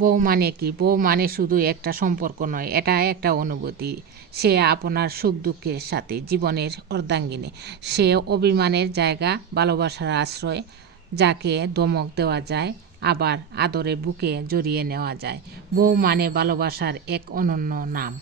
বউ মানে কি? বউ মানে শুধু একটা সম্পর্ক নয়, এটা একটা অনুভূতি। সে আপনার সুখ দুঃখের সাথে জীবনের অর্ধাঙ্গিনী। সে অভিমানের জায়গা, ভালোবাসার আশ্রয়, যাকে দমক দেওয়া যায়, আবার আদরে বুকে জড়িয়ে নেওয়া যায়। বউ মানে ভালোবাসার এক অনন্য নাম।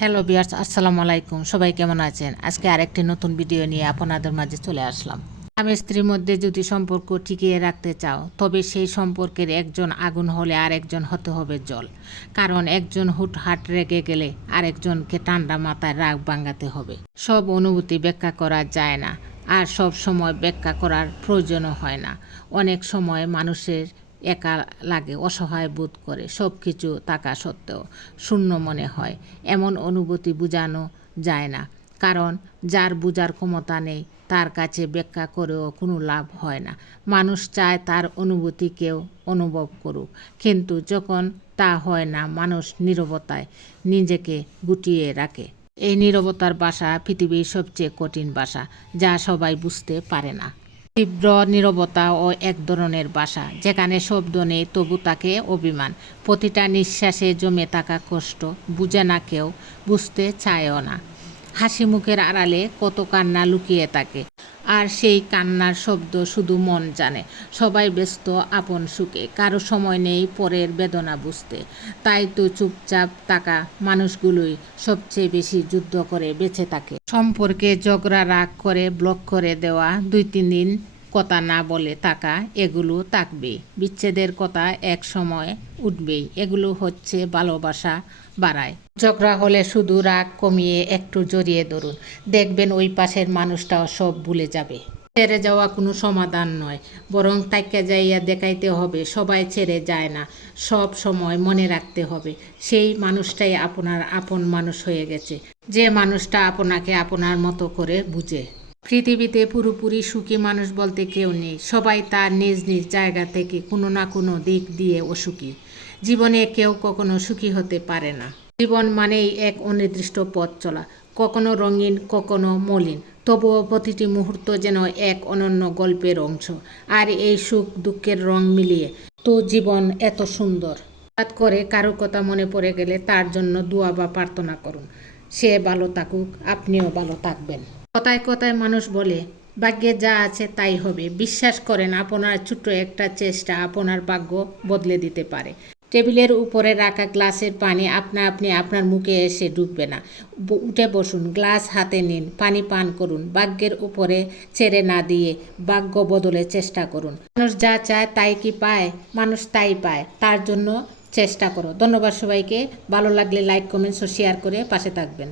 হ্যালো বিয়ার্স আসসালামু আলাইকুম। সবাই কেমন আছেন? আজকে আরেকটি নতুন ভিডিও নিয়ে আপনাদের মাঝে চলে আসলাম। স্বামী স্ত্রীর মধ্যে যদি সম্পর্ক টিকিয়ে রাখতে চাও, তবে সেই সম্পর্কের একজন আগুন হলে আরেকজন হতে হবে জল। কারণ একজন হুটহাট রেগে গেলে আরেকজনকে ঠান্ডা মাথায় রাগ ভাঙাতে হবে। সব অনুভূতি ব্যাখ্যা করা যায় না, আর সব সময় ব্যাখ্যা করার প্রয়োজনও হয় না। অনেক সময় মানুষের একা লাগে, অসহায় বোধ করে সব কিছু থাকা সত্ত্বেও শূন্য মনে হয়। এমন অনুভূতি বোঝানো যায় না। কারণ যার বোঝার ক্ষমতা নেই, তার কাছে ব্যাখ্যা করেও কোনো লাভ হয় না। মানুষ চায় তার অনুভূতি কেউ অনুভব করুক, কিন্তু যখন তা হয় না, মানুষ নীরবতায় নিজেকে গুটিয়ে রাখে। এই নীরবতার ভাষা পৃথিবীর সবচেয়ে কঠিন ভাষা যা সবাই বুঝতে পারে না। তীব্র নীরবতা ও এক ধরনের বাসা, যেখানে শব্দ নেই, তবু তাকে অভিমান। প্রতিটা নিঃশ্বাসে জমে থাকা কষ্ট বুঝে না কেউ, বুঝতে চায়ও না। হাসি মুখের আড়ালে কত কান্না লুকিয়ে থাকে। আর সেই কান্নার শব্দ শুধু মন জানে। সবাই ব্যস্ত, আপন সুখে। কারও সময় নেই পরের বেদনা বুঝতে। তাই তো চুপচাপ তাকা মানুষগুলোই সবচেয়ে বেশি যুদ্ধ করে বেঁচে থাকে। সম্পর্কে ঝগড়া রাগ করে, ব্লক করে দেওয়া দুই তিন দিন কথা না বলে তাকা এগুলো থাকবে। বিচ্ছেদের কথা এক সময় উঠবেই। এগুলো হচ্ছে ভালোবাসা বাড়ায়। ঝগড়া হলে শুধু রাগ কমিয়ে একটু জড়িয়ে ধরুন। দেখবেন ওই পাশের মানুষটাও সব ভুলে যাবে। ছেড়ে যাওয়া কোনো সমাধান নয়। বরং তাইকা যাইয়া দেখাইতে হবে, সবাই ছেড়ে যায় না। সব সময় মনে রাখতে হবে, সেই মানুষটাই আপনার আপন মানুষ হয়ে গেছে। যে মানুষটা আপনাকে আপনার মতো করে বুঝে। পৃথিবীতে পুরোপুরি সুখী মানুষ বলতে কেউ নেই। সবাই তার নিজ নিজ জায়গা থেকে কোনো না কোনো দিক দিয়ে অসুখী। জীবনে কেউ কখনো সুখী হতে পারে না। জীবন মানেই এক অনির্দিষ্ট পথ চলা, কখনো রঙিন, কখনো মলিন। তবুও প্রতিটি মুহূর্ত যেন এক অনন্য গল্পের অংশ। আর এই সুখ দুঃখের রং মিলিয়ে তো জীবন এত সুন্দর। হঠাৎ করে কারও কথা মনে পড়ে গেলে তার জন্য দোয়া বা প্রার্থনা করুন। সে ভালো থাকুক, আপনিও ভালো থাকবেন। কথায় কথায় মানুষ বলে, ভাগ্যে যা আছে তাই হবে। বিশ্বাস করেন, আপনার ছোট্ট একটা চেষ্টা আপনার ভাগ্য বদলে দিতে পারে। টেবিলের উপরে রাখা গ্লাসের পানি আপনা আপনি আপনার মুখে এসে ডুববে না। উঠে বসুন, গ্লাস হাতে নিন, পানি পান করুন, ভাগ্যের উপরে ছেড়ে না দিয়ে ভাগ্য বদলে চেষ্টা করুন। মানুষ যা চায় তাই কি পায়? মানুষ তাই পায়, তার জন্য চেষ্টা করো। ধন্যবাদ সবাইকে, ভালো লাগলে লাইক, কমেন্টস ও শেয়ার করে পাশে থাকবেন।